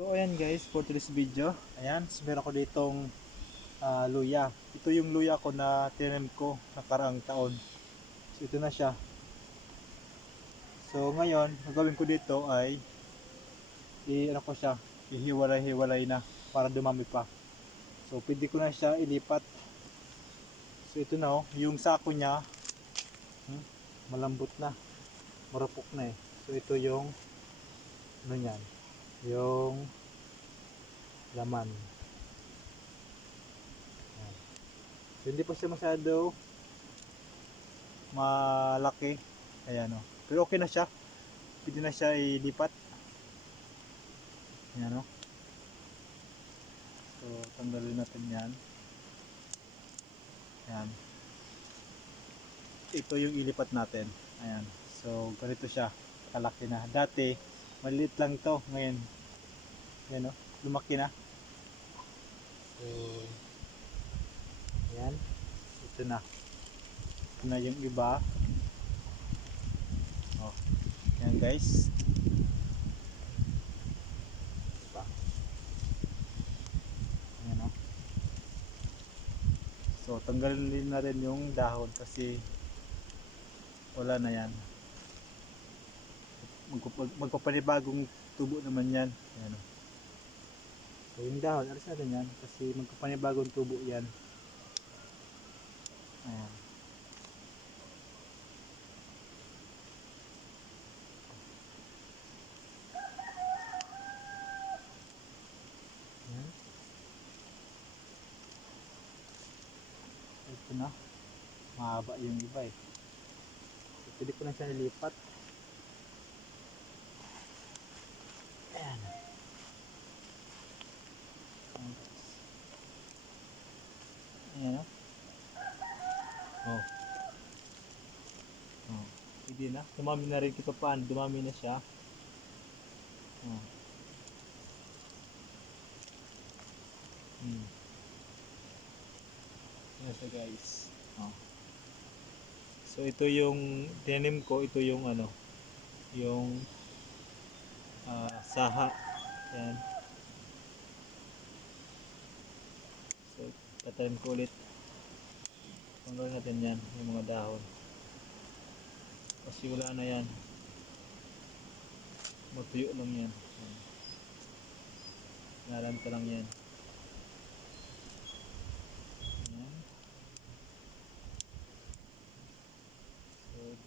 So ayan guys, for today's video, ayan, so meron ko ditong luya. Ito yung luya ko na tinanim ko nakaraang taon. So ito na siya. So ngayon, ang gawin ko dito ay ano ko siya, ihiwalay-hiwalay na para dumami pa. So pwede ko na siya ilipat. So ito na oh, yung sako niya, malambot na, marupok na eh. So ito yung ano niyan, yung laman. Ayan. So, hindi pa siya masyado malaki. Ayan o. Pero okay na siya. Pwede na siya ilipat. Ayan o. So, tanggalin natin yan. Ayan. Ito yung ilipat natin. Ayan. So, ganito siya. Kalaki na. Dati, maliit lang to. Ngayon, ayan o. Lumaki na. So, ayan. Ito na. Ito na yung iba. Oh. Ayan guys. Diba? Ayan o. So, tanggalin din na rin yung dahon kasi wala na yan. Magpapanibagong tubo naman yan. Ayan o. So, yung dahon, alis natin yan kasi magpapanibagong tubo yan. Ayan. Ayan. Ito na. Mahaba yung iba eh. So, pwede ko na siya nilipat. Ayan. Ayan guys. Ayan o. Oh. Oh. Pwede na. Dumami na rin kita paan. Dumami na siya. Oh. Ayan siya guys. Oh. So ito yung denim ko. Ito yung ano. Yung saha. Ayan. So tatanim ko ulit. Tanggalin natin yan. Yung mga dahon. Kasi wala na yan. Matuyo lang yan. Nalanta lang yan. Ayan. So,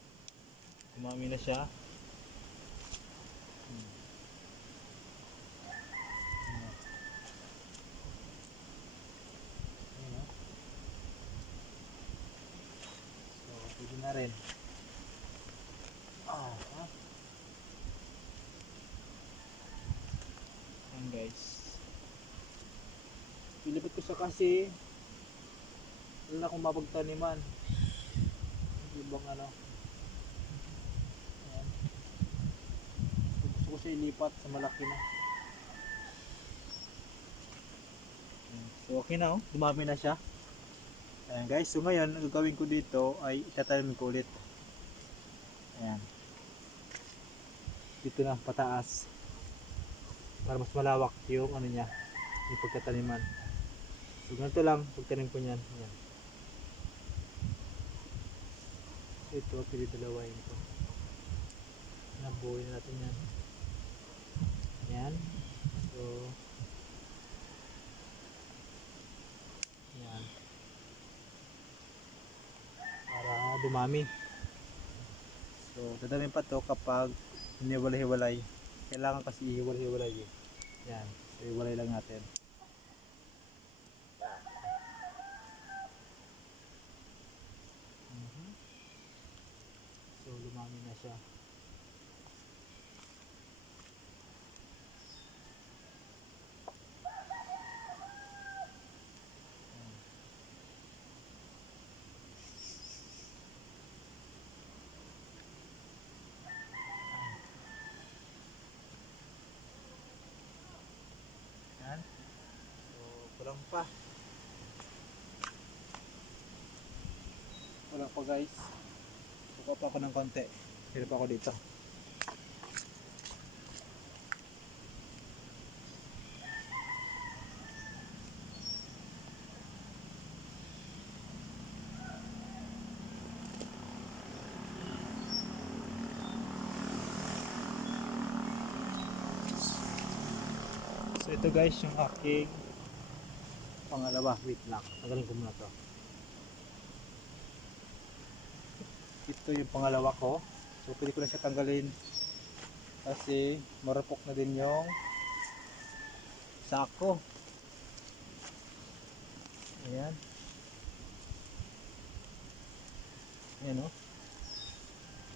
umami na siya. Ayan. So, pwede na rin. Ayan guys. Pilipat ko siya kasi wala na akong mapagtaniman. Ibang ano. Ayan. Gusto ko siya ilipat sa malaki na. Ayan. So okay na oh. Dumami na siya. Ayan guys. So ngayon, ang gagawin ko dito ay itatanim ko ulit. Ayan. Dito na pataas. Para mas malawak yung ano niya. Yung pagtataniman. So ganito lang pagtanim ko niyan. Ayan. Ito, pwede dalawain ito. Nabuhay na natin yan. Ayan. So, ayan. Para dumami. So, dadami pa to kapag hiniwalay-hiwalay. Kailangan kasi ihiwalay-hiwalay eh. Ayan. So, hiwalay lang natin. So, lumami na siya. Ayan. So, kulang pa. Kulang pa guys. Kukuha pa ako ng konti. Hirap ako dito. So ito guys yung aking pangalawa. Wait lang, tagalin ko muna to. Ito yung pangalawa ko. So pwede ko na siya tanggalin kasi marupok na din yung sako. Ayan. Ayan o.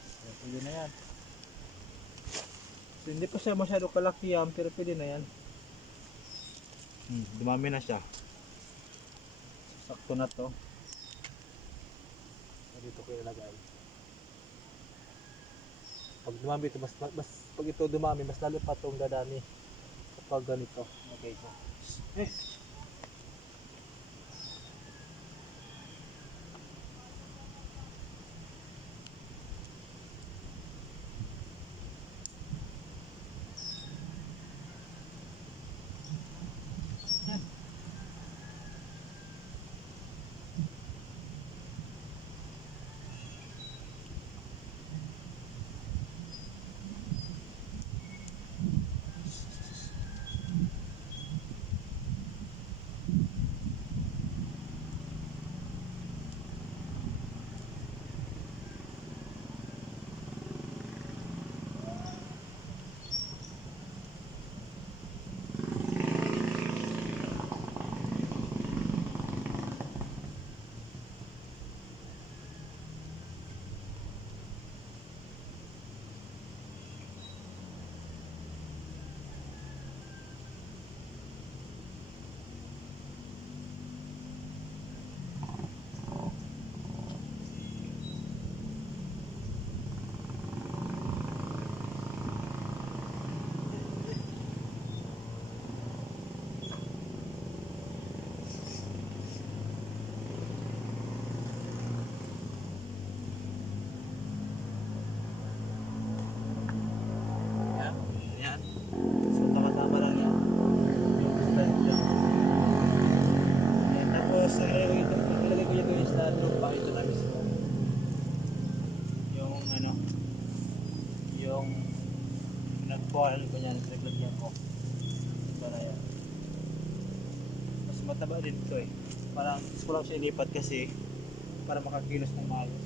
So pwede na yan. So hindi pa siya masyado kalaki yan pero pwede na yan. Dumami na siya. So, sakto na to. So, dito ko ilagay. Pag dumami ito, pag ito dumami, mas lalo pa itong dadami kapag ganito. Okay ko. Eh! Yan. So tama-tama lang yan. Yung distansya. Ayan, tapos ilagay ko yung guys na lupa. Ito na mismo. Yung ano, yung nagpuan ko niyan, pinaglagyan ko. Ito na yan. Mas mataba din ito eh. Parang gusto ko lang siya ilipat kasi para makakilos ng maayos.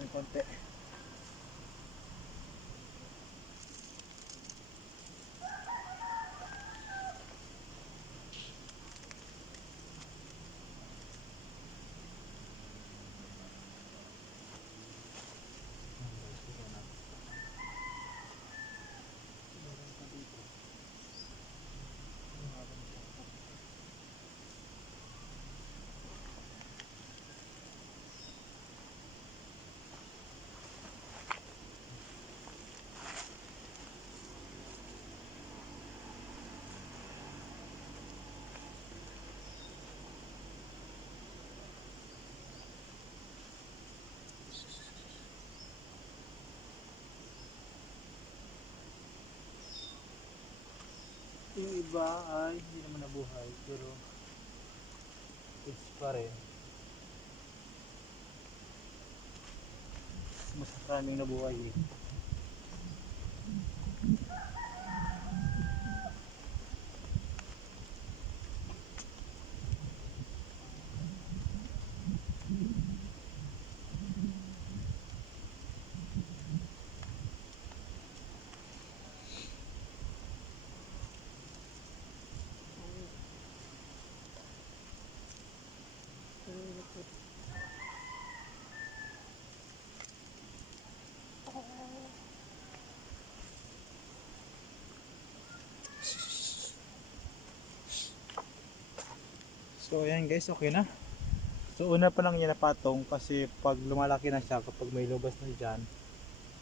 natin konti. Yung iba ay hindi naman nabuhay pero it's pa rin. Mas maraming nabuhay eh. So ayan guys, okay na. So una pa lang niya napatong kasi pag lumalaki na siya, kapag may lubas na dyan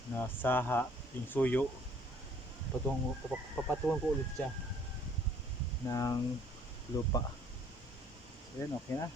na saha, yung suyo, papatungan ko ulit siya ng lupa. So ayan, okay na.